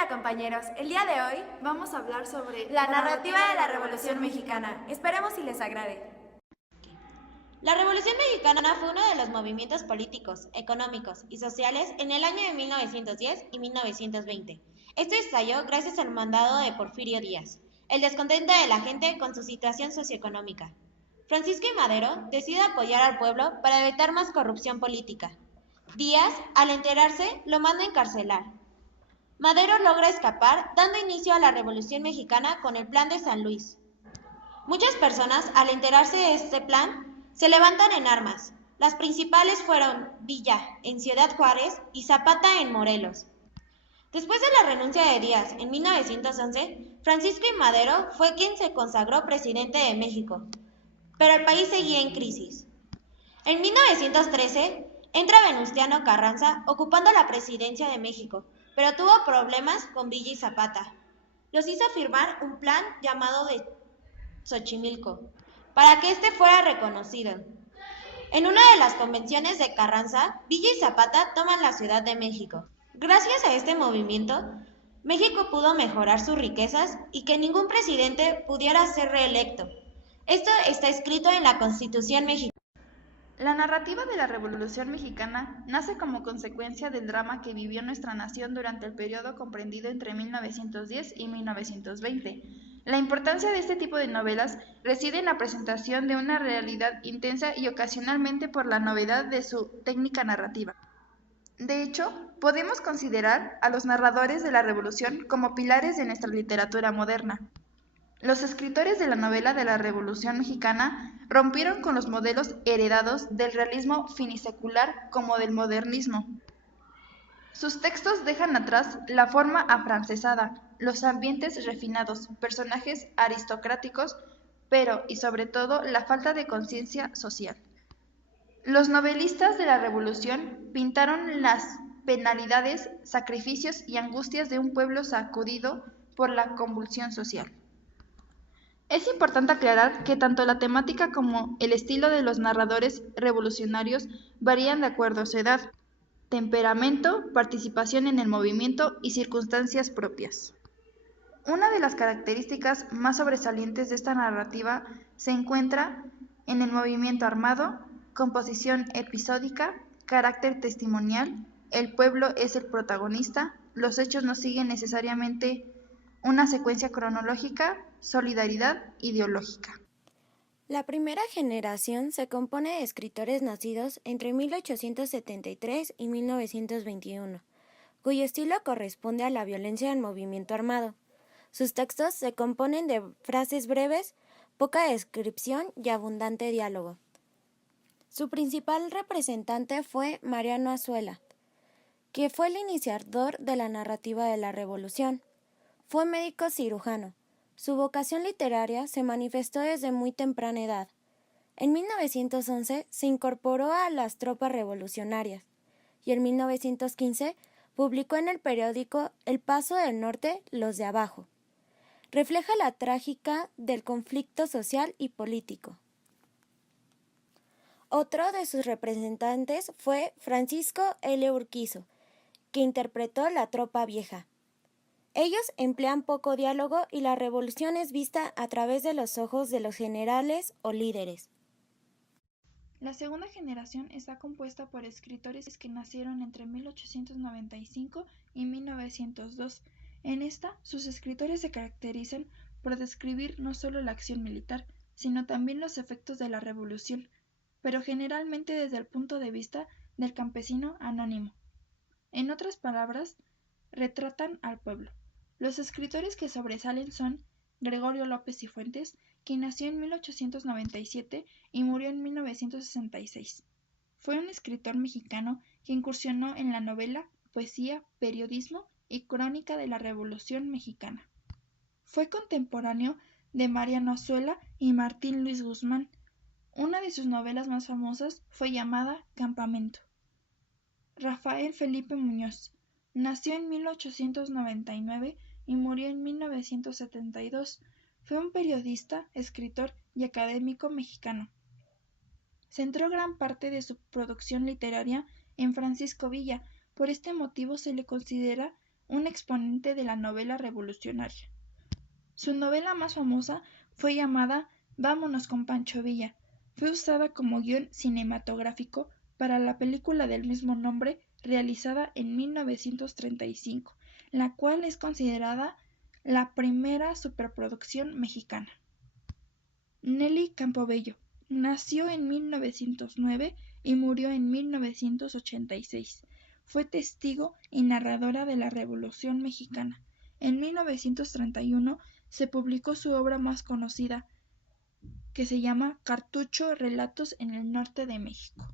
Hola compañeros, el día de hoy vamos a hablar sobre la narrativa de la Revolución Mexicana. Esperemos si les agrade. La Revolución Mexicana fue uno de los movimientos políticos, económicos y sociales en el año de 1910 y 1920. Esto estalló gracias al mandado de Porfirio Díaz, el descontento de la gente con su situación socioeconómica. Francisco I. Madero decide apoyar al pueblo para evitar más corrupción política. Díaz, al enterarse, lo manda a encarcelar. Madero logra escapar, dando inicio a la Revolución Mexicana con el Plan de San Luis. Muchas personas, al enterarse de este plan, se levantan en armas. Las principales fueron Villa, en Ciudad Juárez, y Zapata, en Morelos. Después de la renuncia de Díaz en 1911, Francisco I. Madero fue quien se consagró presidente de México, pero el país seguía en crisis. En 1913, entra Venustiano Carranza ocupando la presidencia de México, pero tuvo problemas con Villa y Zapata. Los hizo firmar un plan llamado de Xochimilco, para que éste fuera reconocido. En una de las convenciones de Carranza, Villa y Zapata toman la Ciudad de México. Gracias a este movimiento, México pudo mejorar sus riquezas y que ningún presidente pudiera ser reelecto. Esto está escrito en la Constitución mexicana. La narrativa de la Revolución Mexicana nace como consecuencia del drama que vivió nuestra nación durante el periodo comprendido entre 1910 y 1920. La importancia de este tipo de novelas reside en la presentación de una realidad intensa y ocasionalmente por la novedad de su técnica narrativa. De hecho, podemos considerar a los narradores de la Revolución como pilares de nuestra literatura moderna. Los escritores de la novela de la Revolución Mexicana rompieron con los modelos heredados del realismo finisecular como del modernismo. Sus textos dejan atrás la forma afrancesada, los ambientes refinados, personajes aristocráticos, pero, y sobre todo, la falta de conciencia social. Los novelistas de la Revolución pintaron las penalidades, sacrificios y angustias de un pueblo sacudido por la convulsión social. Es importante aclarar que tanto la temática como el estilo de los narradores revolucionarios varían de acuerdo a su edad, temperamento, participación en el movimiento y circunstancias propias. Una de las características más sobresalientes de esta narrativa se encuentra en el movimiento armado, composición episódica, carácter testimonial, el pueblo es el protagonista, los hechos no siguen necesariamente una secuencia cronológica, solidaridad ideológica. La primera generación se compone de escritores nacidos entre 1873 y 1921, cuyo estilo corresponde a la violencia del movimiento armado. Sus textos se componen de frases breves, poca descripción y abundante diálogo. Su principal representante fue Mariano Azuela, que fue el iniciador de la narrativa de la Revolución. Fue médico cirujano. Su vocación literaria se manifestó desde muy temprana edad. En 1911 se incorporó a las tropas revolucionarias y en 1915 publicó en el periódico El Paso del Norte, Los de Abajo. Refleja la trágica del conflicto social y político. Otro de sus representantes fue Francisco L. Urquizo, que interpretó La Tropa Vieja. Ellos emplean poco diálogo y la revolución es vista a través de los ojos de los generales o líderes. La segunda generación está compuesta por escritores que nacieron entre 1895 y 1902. En esta, sus escritores se caracterizan por describir no solo la acción militar, sino también los efectos de la revolución, pero generalmente desde el punto de vista del campesino anónimo. En otras palabras, retratan al pueblo. Los escritores que sobresalen son Gregorio López y Fuentes, quien nació en 1897 y murió en 1966. Fue un escritor mexicano que incursionó en la novela, poesía, periodismo y crónica de la Revolución Mexicana. Fue contemporáneo de Mariano Azuela y Martín Luis Guzmán. Una de sus novelas más famosas fue llamada Campamento. Rafael Felipe Muñoz nació en 1899 y murió en 1972. Fue un periodista, escritor y académico mexicano. Centró gran parte de su producción literaria en Francisco Villa. Por este motivo se le considera un exponente de la novela revolucionaria. Su novela más famosa fue llamada Vámonos con Pancho Villa. Fue usada como guión cinematográfico para la película del mismo nombre realizada en 1935, la cual es considerada la primera superproducción mexicana. Nelly Campobello nació en 1909 y murió en 1986. Fue testigo y narradora de la Revolución Mexicana. En 1931 se publicó su obra más conocida, que se llama Cartucho Relatos en el Norte de México.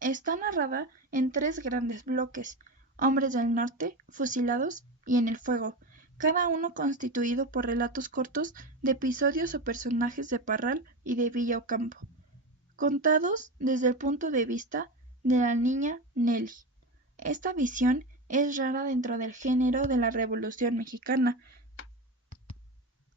Está narrada en 3 grandes bloques: Hombres del Norte, Fusilados y En el Fuego, cada uno constituido por relatos cortos de episodios o personajes de Parral y de Villa Ocampo, contados desde el punto de vista de la niña Nelly. Esta visión es rara dentro del género de la Revolución Mexicana.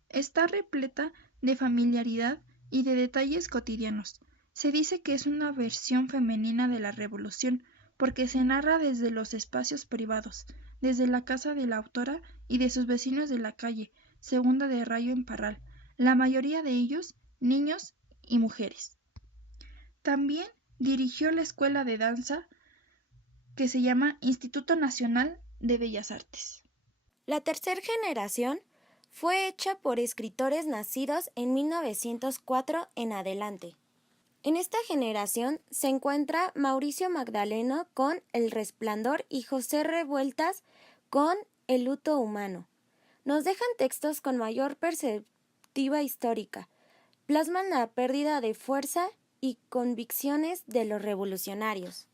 Está repleta de familiaridad y de detalles cotidianos. Se dice que es una versión femenina de la Revolución, porque se narra desde los espacios privados, desde la casa de la autora y de sus vecinos de la calle Segunda de Rayo en Parral, la mayoría de ellos niños y mujeres. También dirigió la escuela de danza que se llama Instituto Nacional de Bellas Artes. La tercera generación fue hecha por escritores nacidos en 1904 en adelante. En esta generación se encuentra Mauricio Magdaleno con El Resplandor y José Revueltas con El luto humano. Nos dejan textos con mayor perspectiva histórica, plasman la pérdida de fuerza y convicciones de los revolucionarios.